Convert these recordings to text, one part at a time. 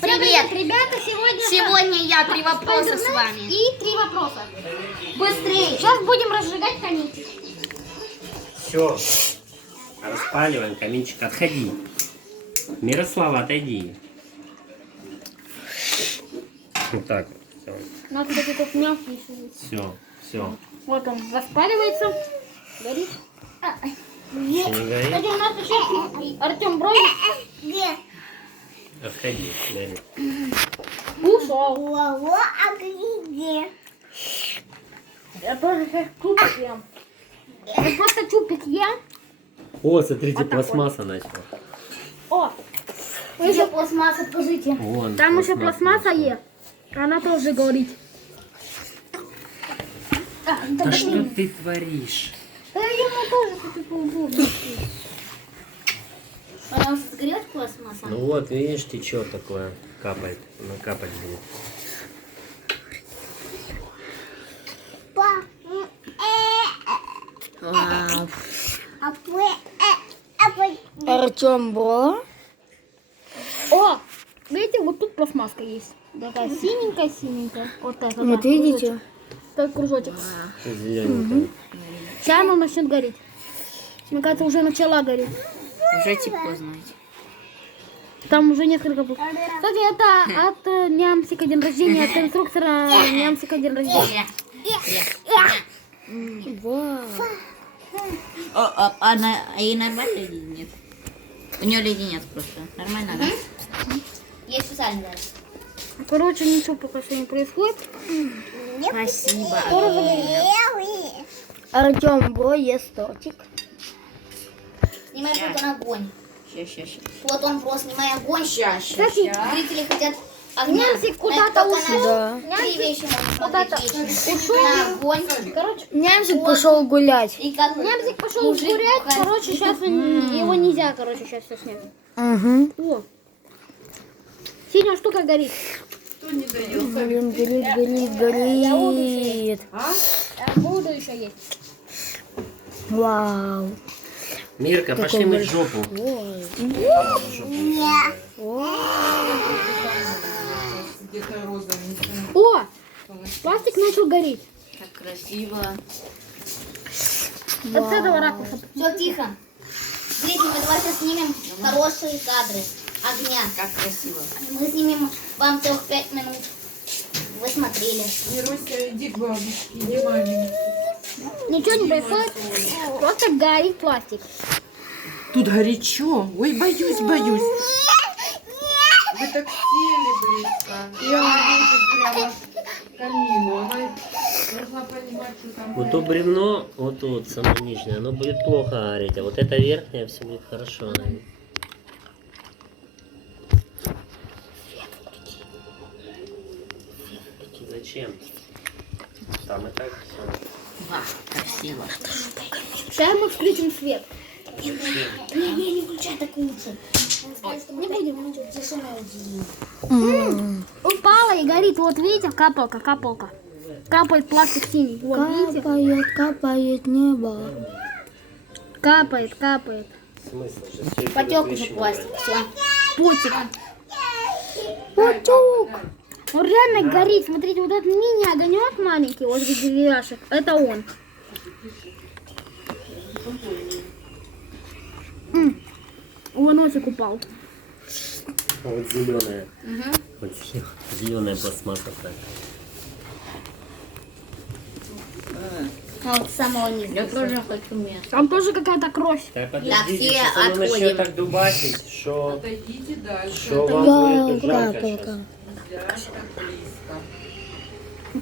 Привет, ребята, Сегодня я 3 вопроса с вами. И 3 вопроса. Быстрее. Сейчас будем разжигать каминчик. Все. Распаливаем каминчик. Отходи. Мирослава, отойди. Вот так вот. Все. Надо, кстати, тут мягкий сидеть. Все. Вот он распаливается. Горит. Еще не горит? Кстати, у нас еще Артем Брой Отходи. Горит. ушел. Я тоже сейчас чупик ем. Я просто чупик ем. О, смотрите, Вот так пластмасса начала. О, Где пластмасса, покажите. Вон, там еще пластмасса есть. Она тоже горит. Да что ты творишь? Да ему тоже что-то удобно. Она уже сгорела пластмасса? Ну вот, видишь, течет такое. Капает. Она капать будет. Артем Бро. О, видите, вот тут пластмасска есть. Такая синенькая. Вот это. Вот да, видите? кружочек. Так, кружочек. Зелененькая. Сейчас она начнет гореть. Мне кажется, уже начала гореть. Уже тепло, знаете. Там уже несколько было. Кстати, это от Нямсика день рождения, от инструктора Нямсика день рождения. Вау. Она ей нормально или нет? У нее леденец просто. Нормально, да? Я специально дала. Короче, ничего пока что не происходит. Спасибо. Артем Бро ест тортик. Снимай вот он огонь. Сейчас. Вот он просто снимай огонь. Сейчас. Кстати, Зрители хотят огня. Нямсик куда-то ушел. Да. Три вещи можно Куда-то смотреть. ушел. На огонь. Короче, Нямсик пошел гулять. И как Нямсик пошел мужик гулять. бухает. Короче, сейчас его нельзя, сейчас все снять. Угу. О. Синяя штука горит. Горит. Буду еще есть. Вау. Мирка, пошли мыть жопу. О, пластик начал гореть. Как красиво. Вот с этого ракурса. Все, тихо. Зрители, мы давай сейчас снимем хорошие кадры огня. Как красиво. Мы снимем вам целых 5 минут. Вы смотрели. Мируся, иди к бабушке, иди маме. Ничего не происходит. Просто горит пластик. Тут горячо. Ой, боюсь. Вы так сели близко. Я прямо к камину. Она должна понимать, что там... Вот то бревно, вот тут, самое нижнее, оно будет плохо гореть, а вот это верхнее все будет хорошо гореть. Зачем? Там и так все. Красиво. Сейчас мы включим свет. Не включай, так лучше. Не будем. Упала и горит. Вот видите, капалка. Капает пластик синий. Вот видите? Капает небо. Капает. Смысл же все это Потек уже выключено. пластик. Все. Потик. Поток. Он реально горит. Смотрите, вот этот мини-огонек маленький, вот где деревяшек, это он. Его носик упал. А вот зеленая. Вот зеленая пластмасса так. Вот с самого низа. Я тоже хочу место. Там тоже какая-то кровь. Так, Да, подождите, все сейчас оно начнет отходим. так дубасить, что Отойдите дальше. вам будет жарко капалка. сейчас. Нельзя так близко.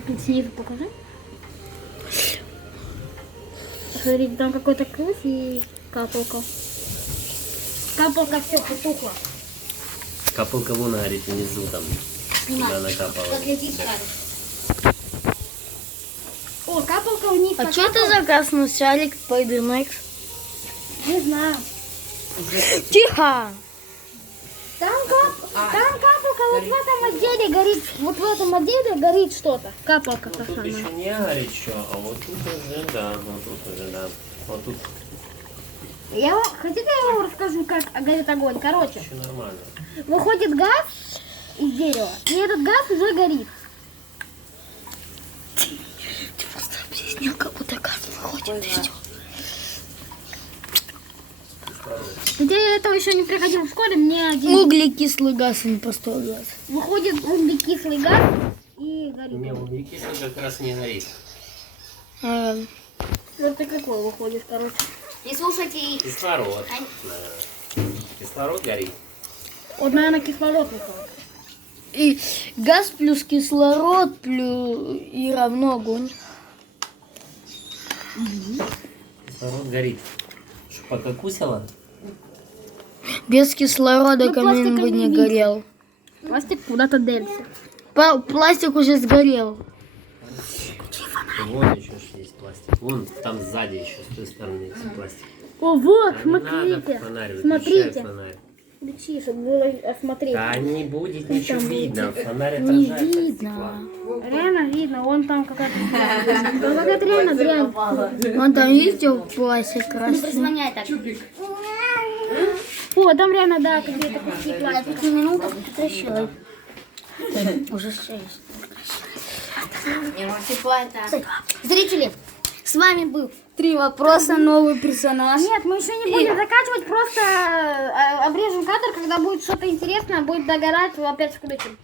Тут снизу покажи. Смотрите, там какой-то кровь и капалка. Капалка все потухла. Капелка вон горит внизу там. Куда накапала. Как летит шарик. О, капалка вниз. А что это за красный шарик Spider-Max? Не знаю. Тихо! Там капалка вот в этом отделе горит. Вот в этом отделе горит что-то. Капалка Ну, тут какая. еще не горячо, а вот тут уже, да, вот тут уже, да. Вот тут Хотите, я вам расскажу, как горит огонь? Короче, еще нормально. выходит газ, из дерева. И этот газ уже горит. Ты просто объяснил, как будто газ выходит. и всё. Хотя я этого еще не приходил в школе, мне один Углекислый газ, а не простой газ. выходит углекислый газ и горит. Не, углекислый как раз не горит. А, Вот ты какой выходит, короче. И слушайте, Кислород. Да. Кислород горит. Вот, наверное, кислород выходит. и газ плюс кислород плюс и равно огонь. Кислород горит. Что, покакусила? Без кислорода Ну, камин пластика бы не не видно. горел. Пластик куда-то делся. Пластик уже сгорел. Вон еще ж есть пластик. Вон там сзади еще, с той стороны пластик. О, вот, Да не надо смотрите. фонарь, выключай Смотрите. фонарь. Включи, чтобы было осмотреть. Да не будет ничего видно. Фонарь Не отражается от видно. стекла. Реально видно, вон там какая-то дрянь. Там какая-то реально дрянь. Вон там видите пластик не красный. прислоняй так. О, там реально, да, какие-то куски пластика. 5 минут прекращай. Уже 6. Зрители, с вами был 3 вопроса, новый персонаж. Нет, мы еще не будем заканчивать, просто обрежем кадр, когда будет что-то интересное, будет догорать, опять включим.